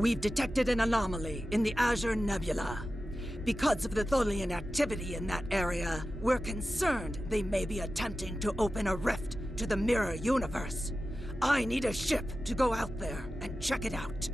We've detected an anomaly in the Azure Nebula. Because of the Tholian activity in that area, we're concerned they may be attempting to open a rift to the mirror universe. I need a ship to go out there and check it out.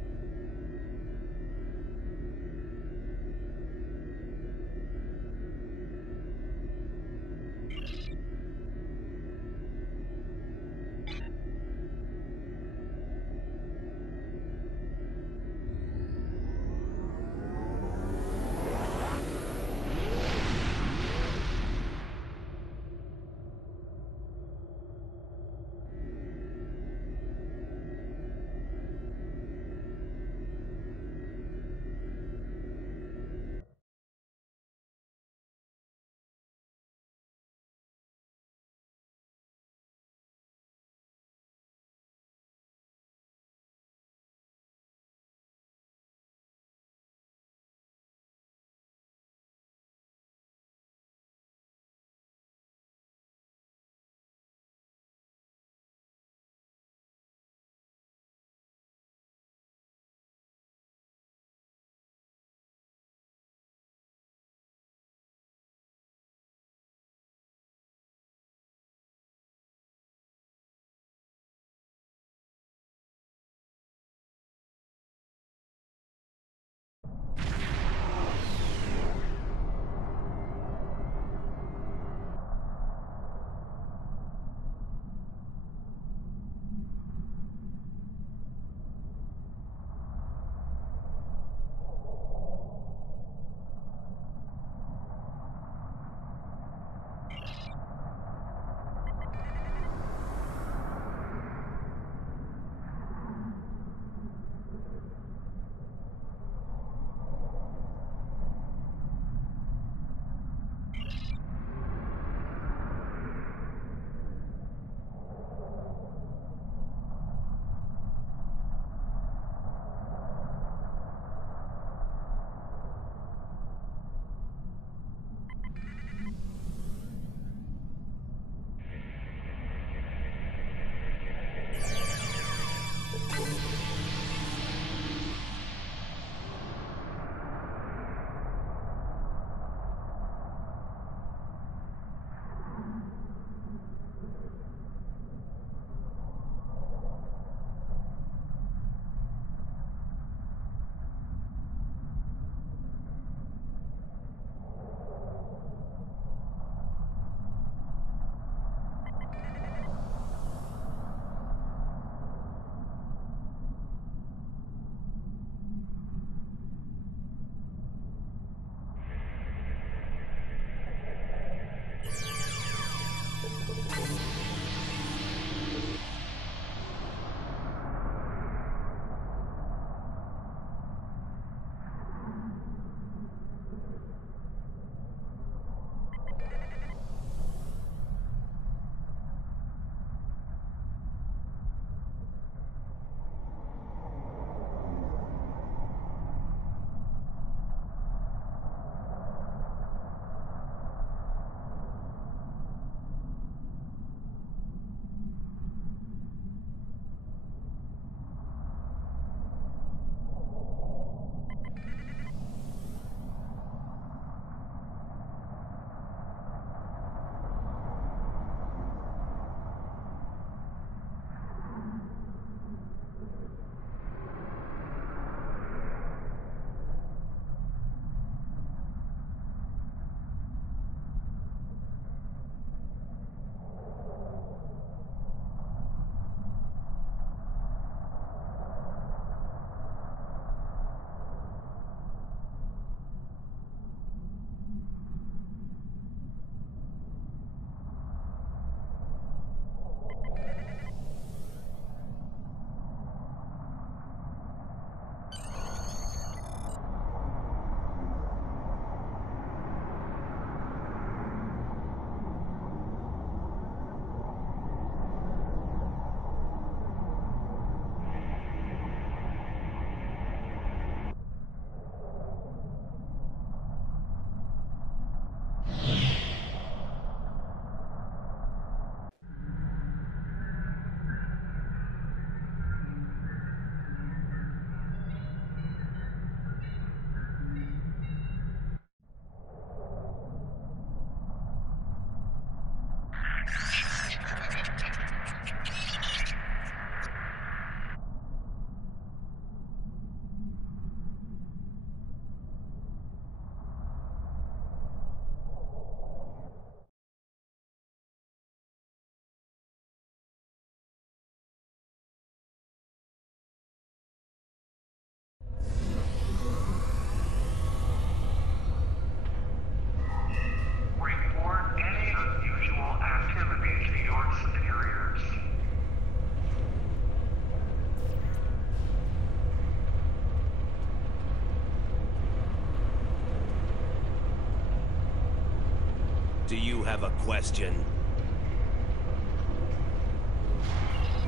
Do you have a question?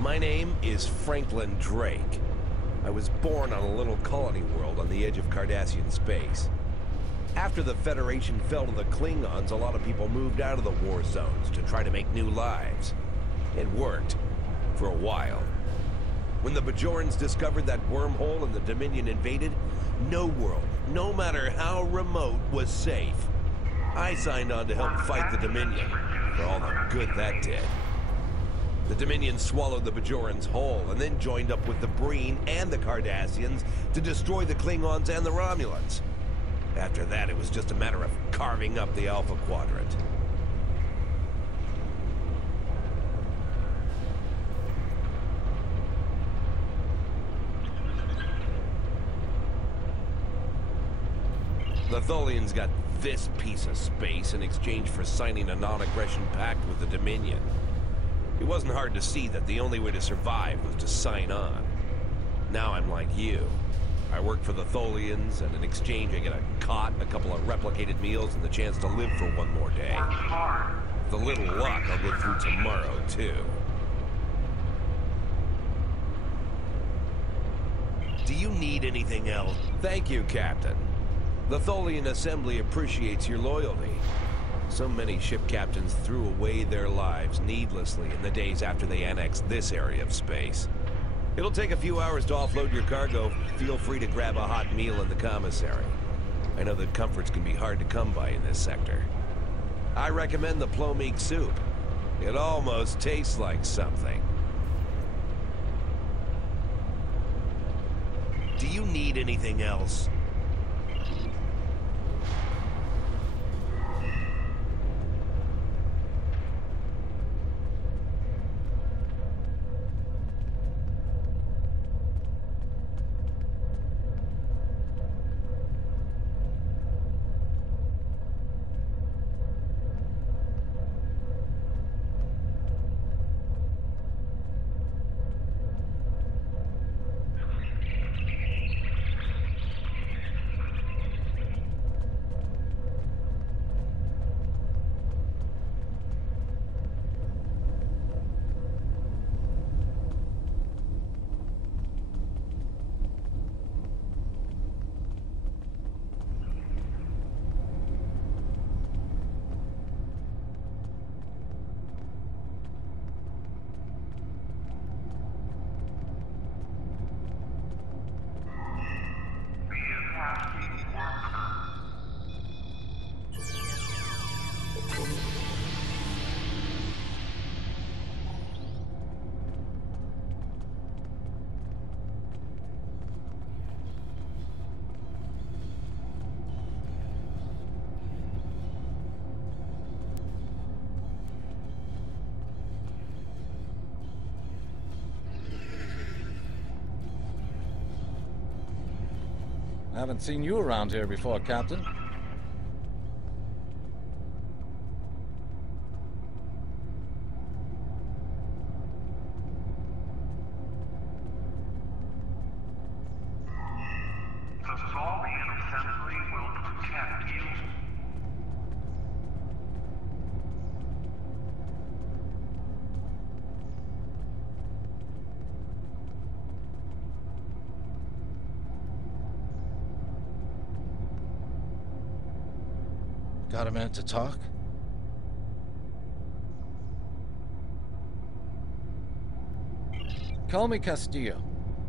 My name is Franklin Drake. I was born on a little colony world on the edge of Cardassian space. After the Federation fell to the Klingons, a lot of people moved out of the war zones to try to make new lives. It worked. For a while. When the Bajorans discovered that wormhole and the Dominion invaded, no world, no matter how remote, was safe. I signed on to help fight the Dominion, for all the good that did. The Dominion swallowed the Bajorans whole, and then joined up with the Breen and the Cardassians to destroy the Klingons and the Romulans. After that, it was just a matter of carving up the Alpha Quadrant. The Tholians got this piece of space in exchange for signing a non-aggression pact with the Dominion. It wasn't hard to see that the only way to survive was to sign on. Now I'm like you. I work for the Tholians, and in exchange I get a cot, a couple of replicated meals, and the chance to live for one more day. With a little luck, I'll get through tomorrow, too. Do you need anything else? Thank you, Captain. The Tholian Assembly appreciates your loyalty. So many ship captains threw away their lives needlessly in the days after they annexed this area of space. It'll take a few hours to offload your cargo. Feel free to grab a hot meal in the commissary. I know that comforts can be hard to come by in this sector. I recommend the plomeek soup. It almost tastes like something. Do you need anything else? I haven't seen you around here before, Captain. The Tholian Assembly will protect you. Got a minute to talk? Call me Castillo.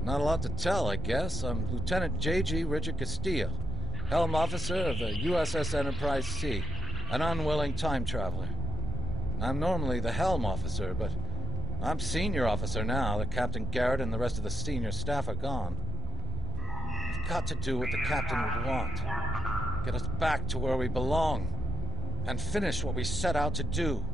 Not a lot to tell, I guess. I'm Lieutenant J.G. Richard Castillo, Helm Officer of the USS Enterprise C, an unwilling time traveler. I'm normally the Helm Officer, but I'm Senior Officer now that Captain Garrett and the rest of the senior staff are gone. I've got to do what the Captain would want. Get us back to where we belong. And finish what we set out to do.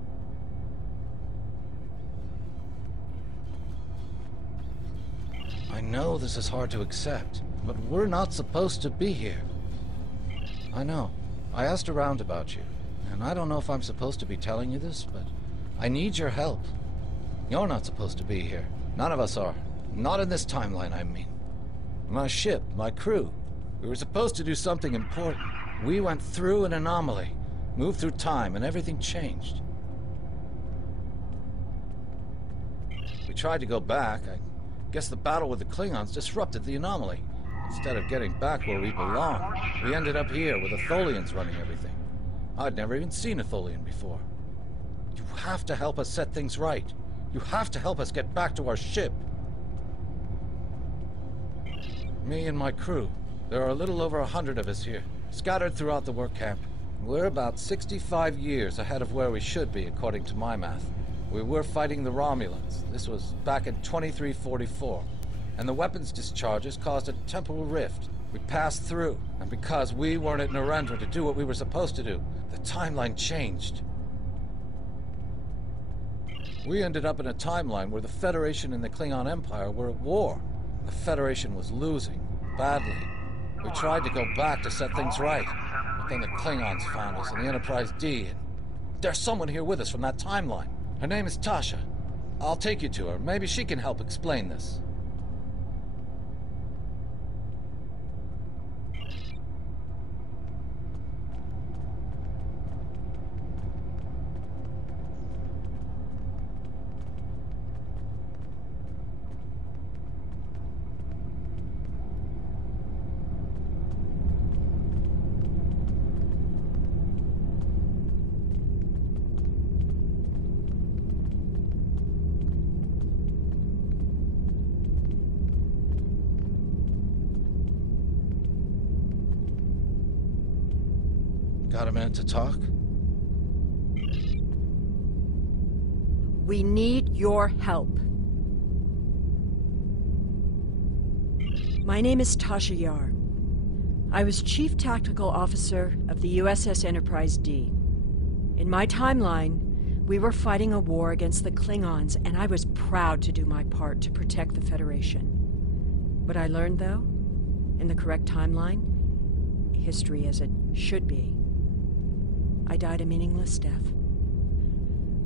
I know this is hard to accept, but we're not supposed to be here. I know. I asked around about you, and I don't know if I'm supposed to be telling you this, but I need your help. You're not supposed to be here. None of us are. Not in this timeline, I mean. My ship, my crew. We were supposed to do something important. We went through an anomaly. Moved through time and everything changed. We tried to go back. I guess the battle with the Klingons disrupted the anomaly. Instead of getting back where we belong, we ended up here with the Tholians running everything. I'd never even seen a Tholian before. You have to help us set things right. You have to help us get back to our ship. Me and my crew. There are a little over 100 of us here, scattered throughout the work camp. We're about 65 years ahead of where we should be, according to my math. We were fighting the Romulans. This was back in 2344. And the weapons discharges caused a temporal rift. We passed through, and because we weren't at Narendra to do what we were supposed to do, the timeline changed. We ended up in a timeline where the Federation and the Klingon Empire were at war. The Federation was losing, badly. We tried to go back to set things right, but then the Klingons found us in the Enterprise D, and there's someone here with us from that timeline. Her name is Tasha. I'll take you to her. Maybe she can help explain this. Got a minute to talk? We need your help. My name is Tasha Yar. I was Chief Tactical Officer of the USS Enterprise D. In my timeline, we were fighting a war against the Klingons, and I was proud to do my part to protect the Federation. What I learned, though, in the correct timeline, history as it should be, I died a meaningless death.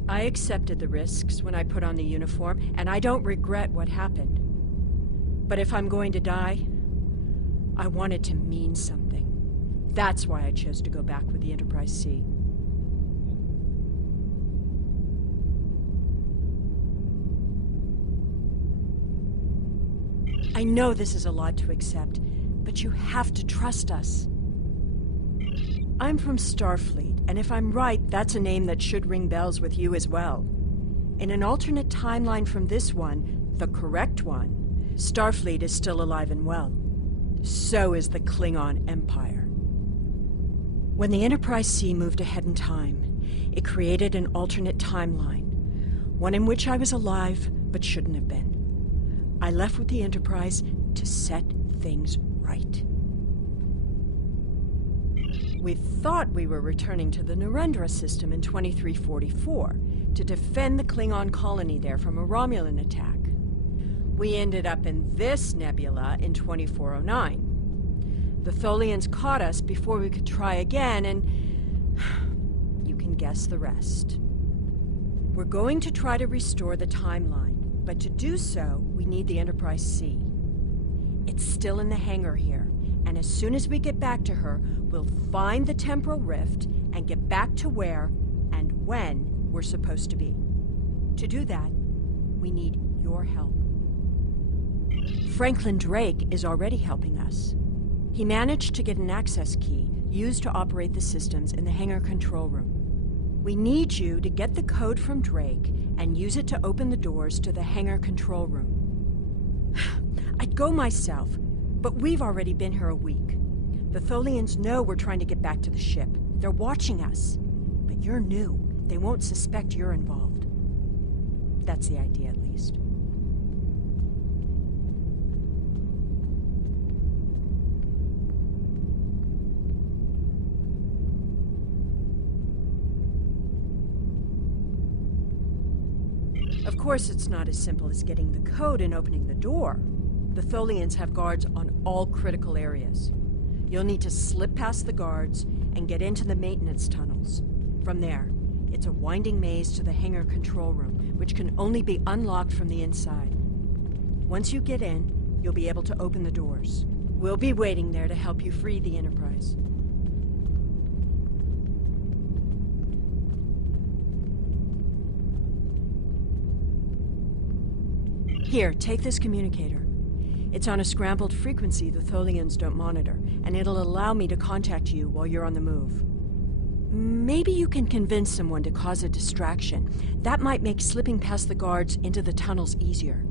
I accepted the risks when I put on the uniform, and I don't regret what happened. But if I'm going to die, I want it to mean something. That's why I chose to go back with the Enterprise C. I know this is a lot to accept, but you have to trust us. I'm from Starfleet, and if I'm right, that's a name that should ring bells with you as well. In an alternate timeline from this one, the correct one, Starfleet is still alive and well. So is the Klingon Empire. When the Enterprise C moved ahead in time, it created an alternate timeline, one in which I was alive but shouldn't have been. I left with the Enterprise to set things right. We thought we were returning to the Narendra system in 2344 to defend the Klingon colony there from a Romulan attack. We ended up in this nebula in 2409. The Tholians caught us before we could try again, and you can guess the rest. We're going to try to restore the timeline, but to do so, we need the Enterprise C. It's still in the hangar here, and as soon as we get back to her, we'll find the temporal rift and get back to where and when we're supposed to be. To do that, we need your help. Franklin Drake is already helping us. He managed to get an access key used to operate the systems in the hangar control room. We need you to get the code from Drake and use it to open the doors to the hangar control room. I'd go myself, but we've already been here a week. The Tholians know we're trying to get back to the ship. They're watching us. But you're new. They won't suspect you're involved. That's the idea, at least. Of course, it's not as simple as getting the code and opening the door. The Tholians have guards on all critical areas. You'll need to slip past the guards and get into the maintenance tunnels. From there, it's a winding maze to the hangar control room, which can only be unlocked from the inside. Once you get in, you'll be able to open the doors. We'll be waiting there to help you free the Enterprise. Here, take this communicator. It's on a scrambled frequency the Tholians don't monitor, and it'll allow me to contact you while you're on the move. Maybe you can convince someone to cause a distraction. That might make slipping past the guards into the tunnels easier.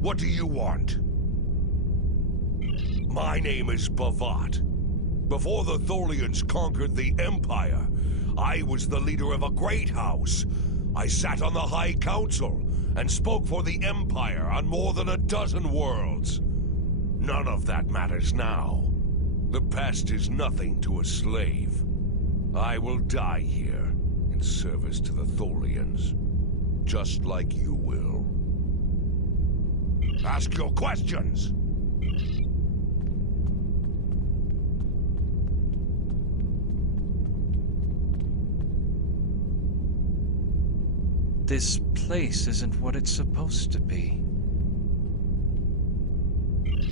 What do you want? My name is Bavat. Before the Tholians conquered the Empire, I was the leader of a great house. I sat on the High Council and spoke for the Empire on more than a dozen worlds. None of that matters now. The past is nothing to a slave. I will die here in service to the Tholians, just like you will. Ask your questions! This place isn't what it's supposed to be.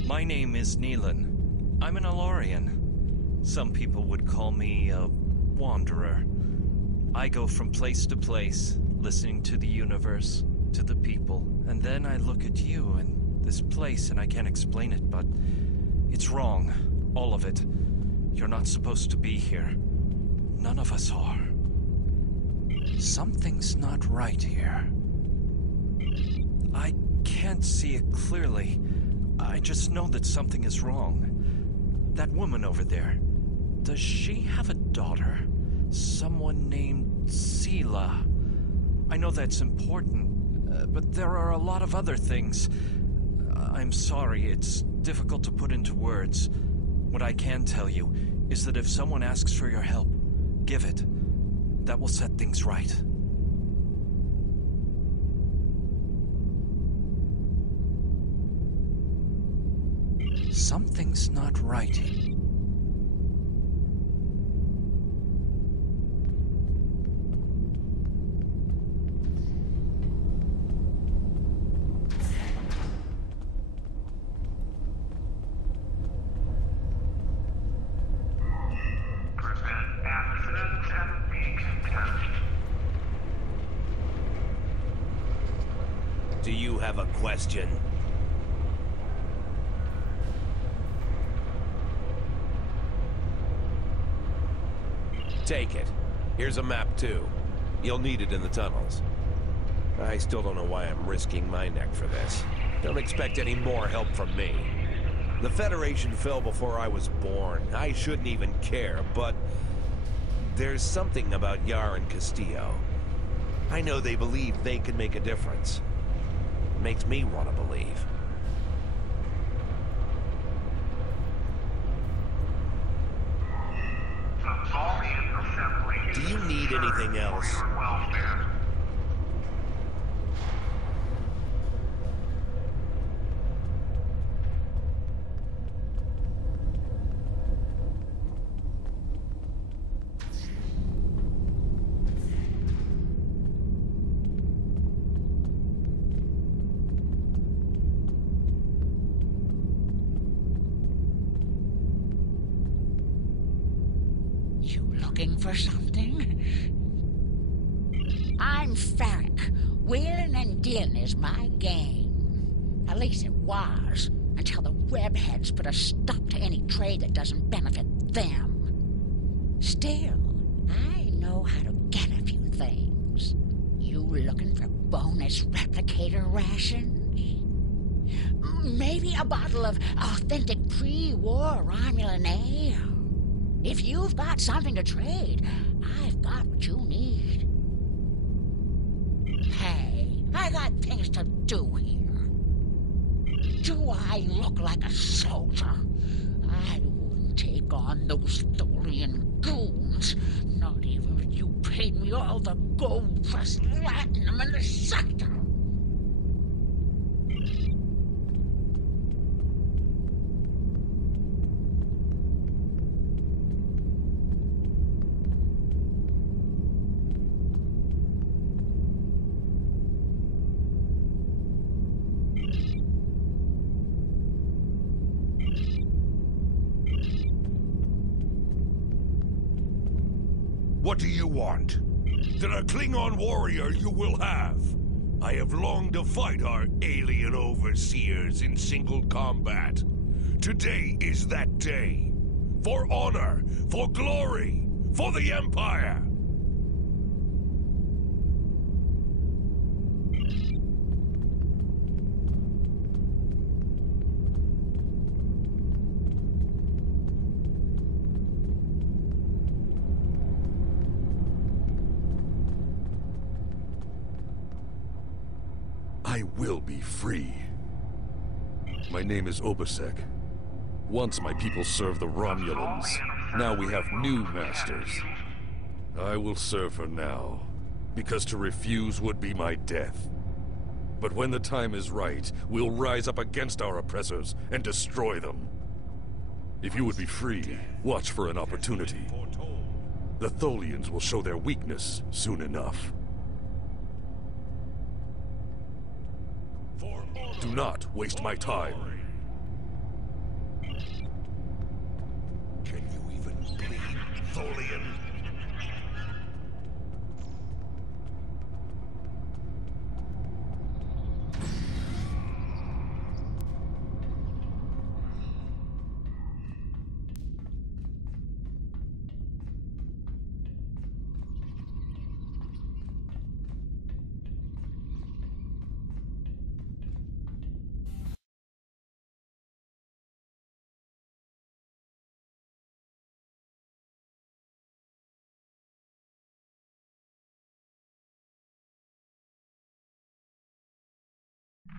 My name is Neelan. I'm an Alorian. Some people would call me a wanderer. I go from place to place, listening to the universe, to the people, and then I look at you and this place and I can't explain it, but it's wrong. All of it. You're not supposed to be here. None of us are. Something's not right here. I can't see it clearly. I just know that something is wrong. That woman over there, does she have a daughter? Someone named Sela. I know that's important, but there are a lot of other things. I'm sorry, it's difficult to put into words. What I can tell you is that if someone asks for your help, give it. That will set things right. Something's not right. Prevent accidents and be content. Do you have a question? Take it. Here's a map, too. You'll need it in the tunnels. I still don't know why I'm risking my neck for this. Don't expect any more help from me. The Federation fell before I was born. I shouldn't even care, but there's something about Yar and Castillo. I know they believe they can make a difference. It makes me want to believe. The Tholian assembly is Do you need concerned anything else? for your welfare. You looking for something? I'm Farrick. Wheeling and dealing is my game. At least it was, until the webheads put a stop to any trade that doesn't benefit them. Still, I know how to get a few things. You looking for bonus replicator rations? Maybe a bottle of authentic pre-war Romulan ale? If you've got something to trade, I've got what you need. Hey, I got things to do here. Do I look like a soldier? I wouldn't take on those Tholian goons, not even if you paid me all the gold plus platinum in the sector. What do you want? Then a Klingon warrior you will have. I have longed to fight our alien overseers in single combat. Today is that day. For honor, for glory, for the Empire! I will be free. My name is Obasek. Once my people served the Romulans. Now we have new masters. I will serve her now, because to refuse would be my death. But when the time is right, we'll rise up against our oppressors and destroy them. If you would be free, watch for an opportunity. The Tholians will show their weakness soon enough. Do not waste my time. Can you even bleed, Tholian?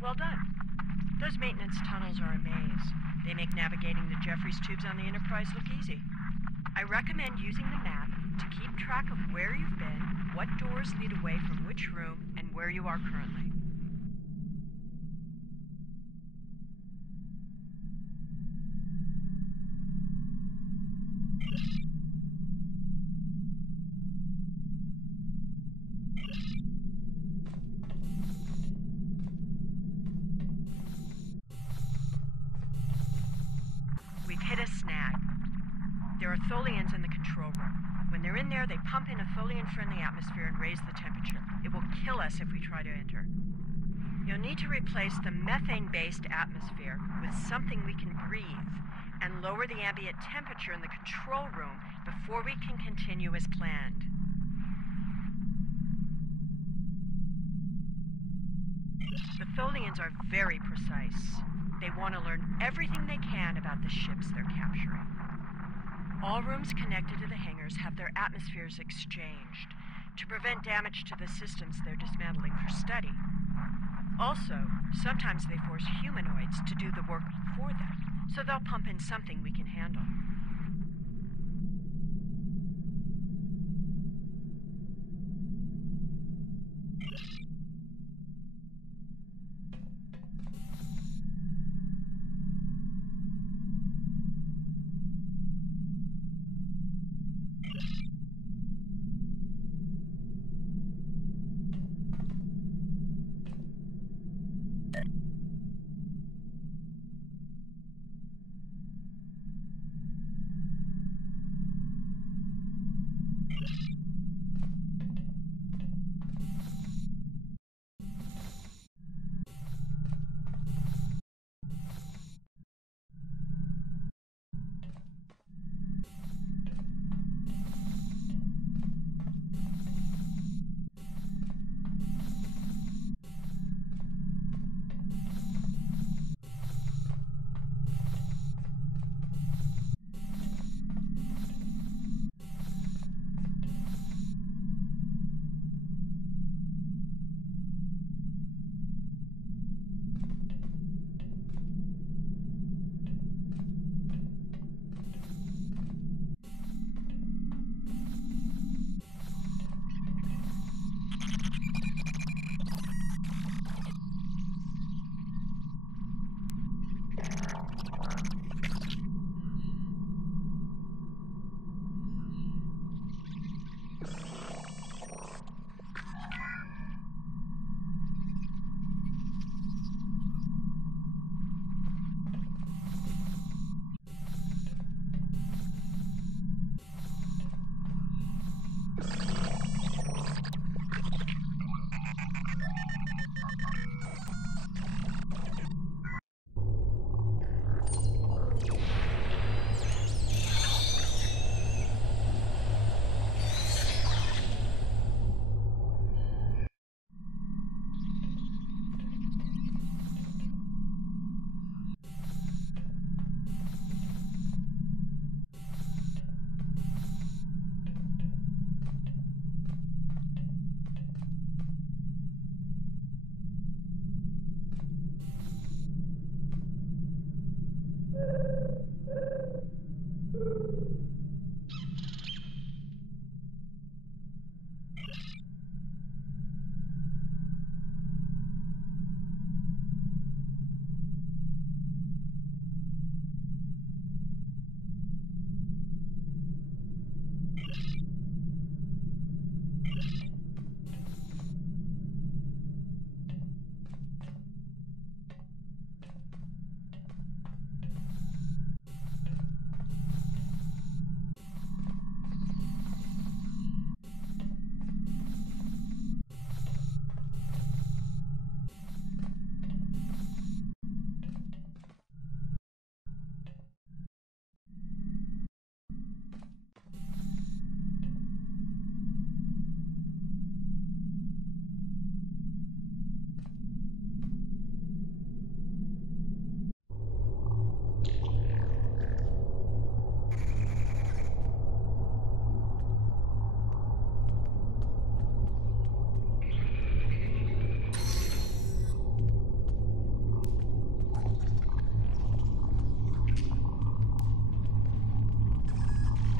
Well done. Those maintenance tunnels are a maze. They make navigating the Jeffries tubes on the Enterprise look easy. I recommend using the map to keep track of where you've been, what doors lead away from which room, and where you are currently. We've hit a snag. There are Tholians in the control room. When they're in there, they pump in a Tholian-friendly atmosphere and raise the temperature. It will kill us if we try to enter. You'll need to replace the methane-based atmosphere with something we can breathe and lower the ambient temperature in the control room before we can continue as planned. The Tholians are very precise. They want to learn everything they can about the ships they're capturing. All rooms connected to the hangars have their atmospheres exchanged to prevent damage to the systems they're dismantling for study. Also, sometimes they force humanoids to do the work for them, so they'll pump in something we can handle.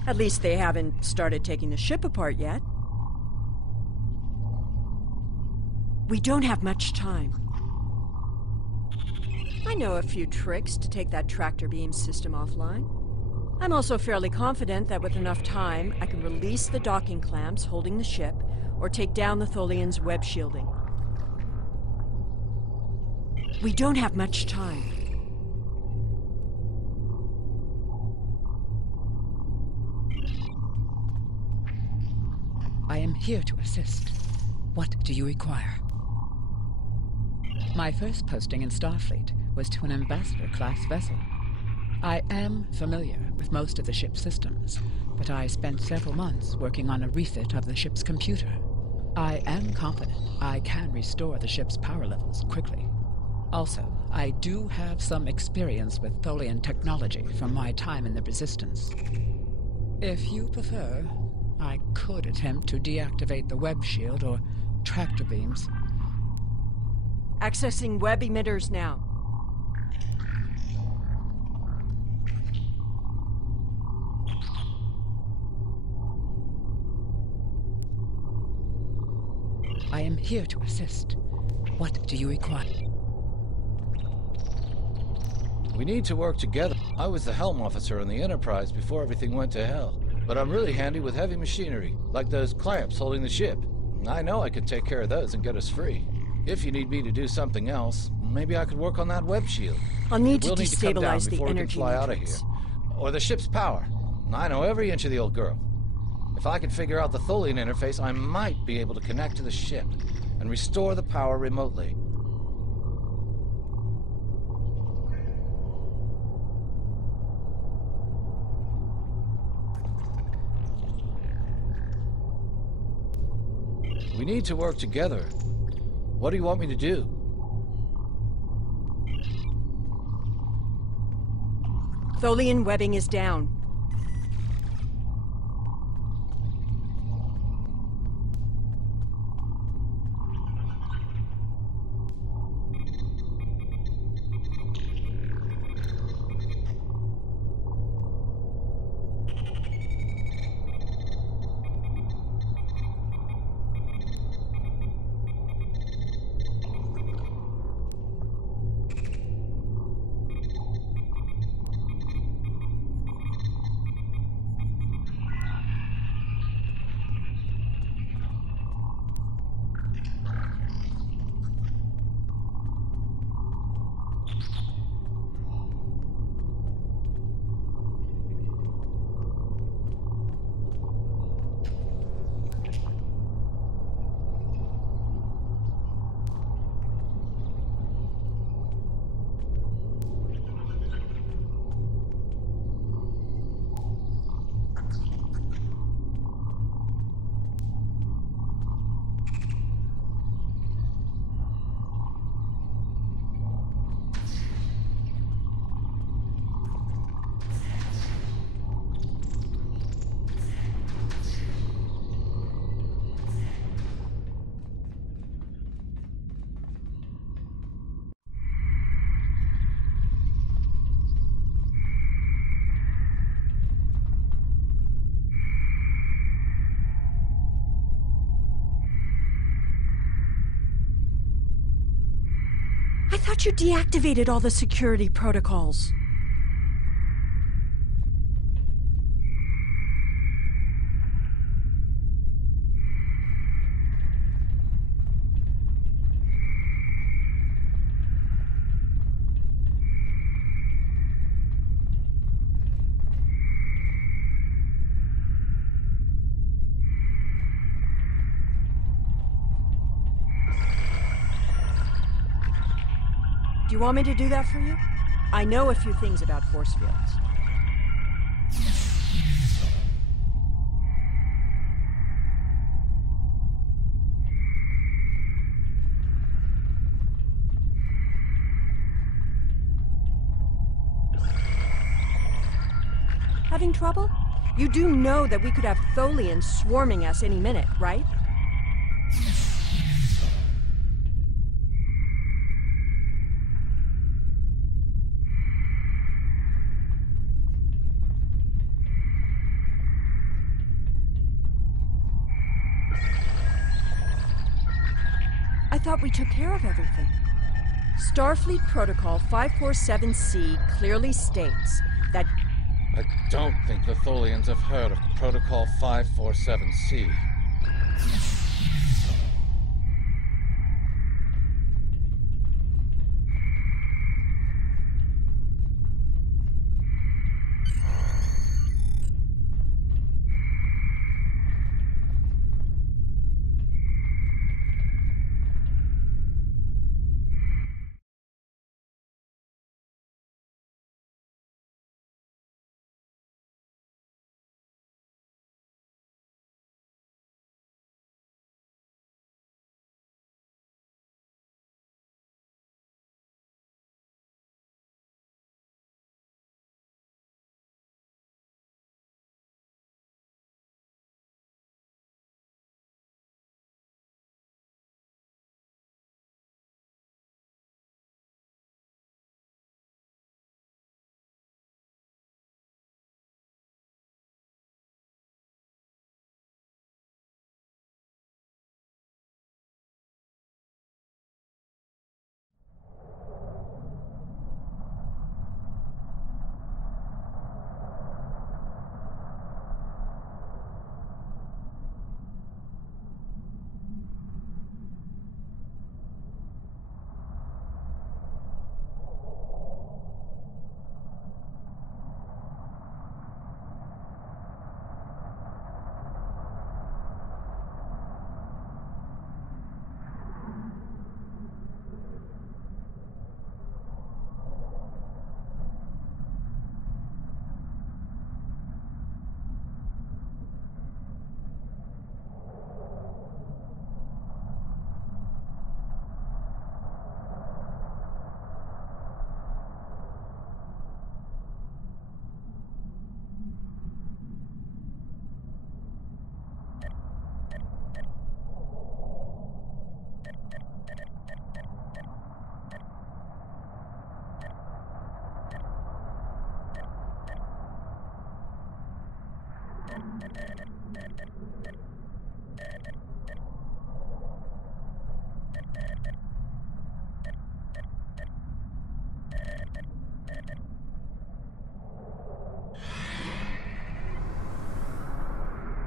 At least they haven't started taking the ship apart yet. We don't have much time. I know a few tricks to take that tractor beam system offline. I'm also fairly confident that with enough time, I can release the docking clamps holding the ship, or take down the Tholian's web shielding. We don't have much time. I am here to assist. What do you require? My first posting in Starfleet was to an Ambassador-class vessel. I am familiar with most of the ship's systems, but I spent several months working on a refit of the ship's computer. I am confident I can restore the ship's power levels quickly. Also, I do have some experience with Tholian technology from my time in the Resistance. If you prefer, I could attempt to deactivate the web shield or tractor beams. Accessing web emitters now. I am here to assist. What do you require? We need to work together. I was the helm officer on the Enterprise before everything went to hell. But I'm really handy with heavy machinery, like those clamps holding the ship. I know I could take care of those and get us free. If you need me to do something else, maybe I could work on that web shield. I'll need to We'll need to come down destabilize the before we can energy fly out of here. matrix. Or the ship's power. I know every inch of the old girl. If I can figure out the Tholian interface, I might be able to connect to the ship and restore the power remotely. We need to work together. What do you want me to do? Tholian webbing is down. thought you deactivated all the security protocols. Do you want me to do that for you? I know a few things about force fields. Having trouble? You do know that we could have Tholians swarming us any minute, right? I thought we took care of everything. Starfleet Protocol 547C clearly states that... I don't think the Tholians have heard of Protocol 547C.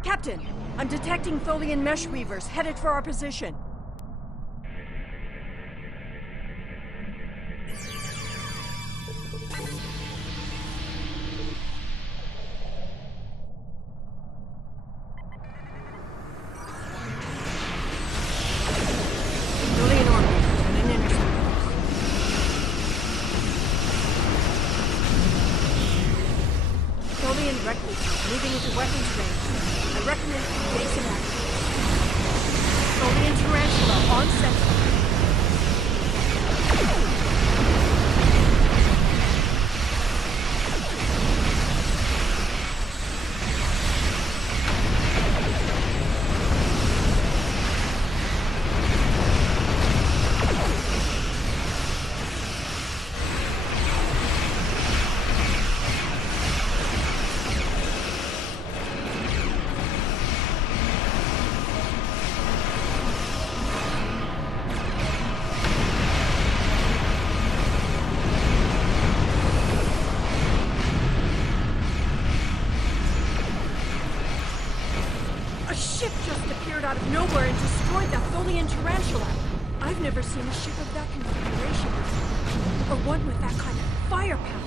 Captain, I'm detecting Tholian mesh weavers headed for our position. Tholian orbiters and an intercept. Tholian recruits moving into weapons range. I recommend base and action. Tholian tarantula on center. just appeared out of nowhere and destroyed that Tholian tarantula. I've never seen a ship of that configuration before, or one with that kind of firepower.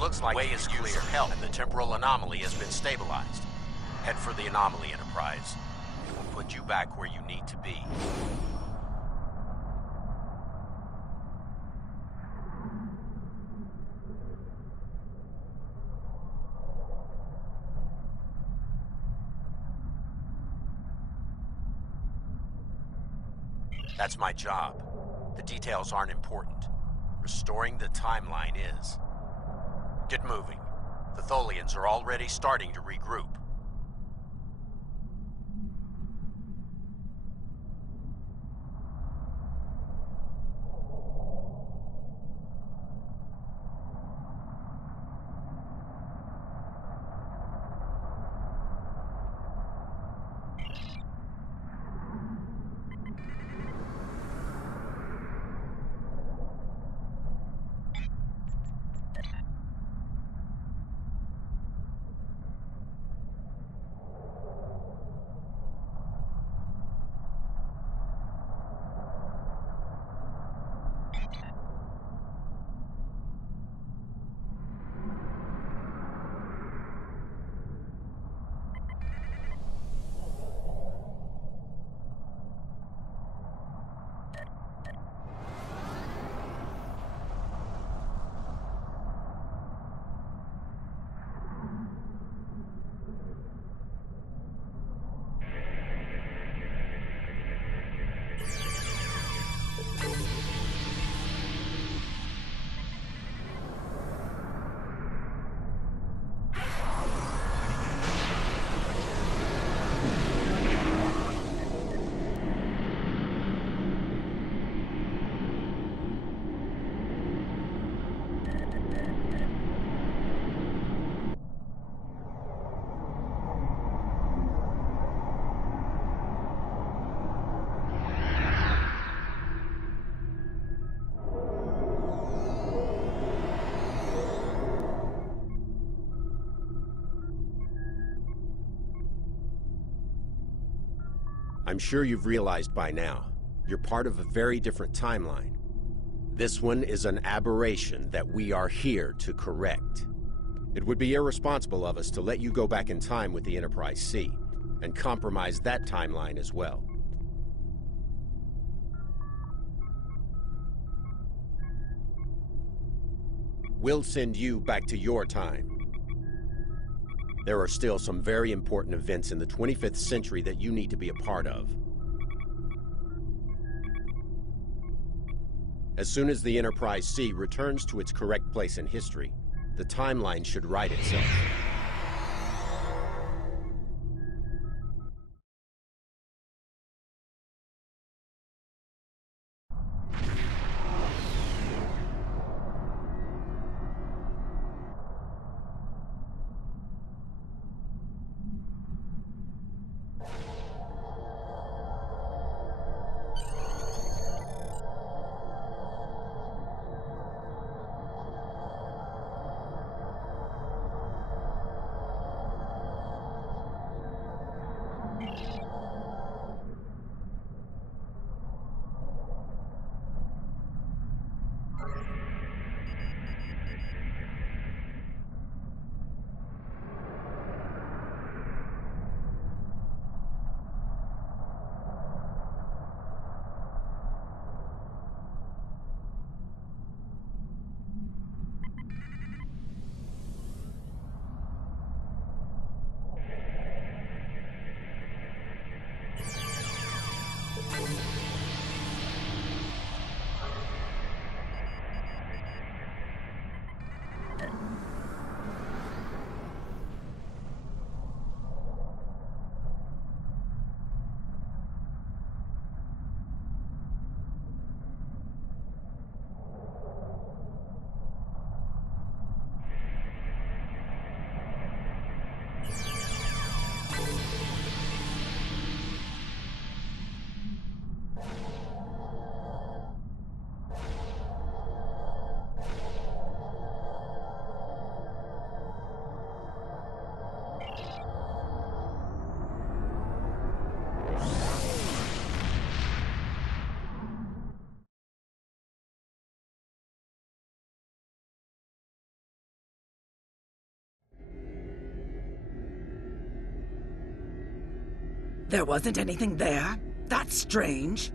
Looks like way is clear. Help, and the temporal anomaly has been stabilized. Head for the anomaly, Enterprise. It will put you back where you need to be. That's my job. The details aren't important. Restoring the timeline is. Get moving. The Tholians are already starting to regroup. I'm sure you've realized by now, you're part of a very different timeline. This one is an aberration that we are here to correct. It would be irresponsible of us to let you go back in time with the Enterprise C, and compromise that timeline as well. We'll send you back to your time. There are still some very important events in the 25th century that you need to be a part of. As soon as the Enterprise C returns to its correct place in history, the timeline should right itself. There wasn't anything there? That's strange.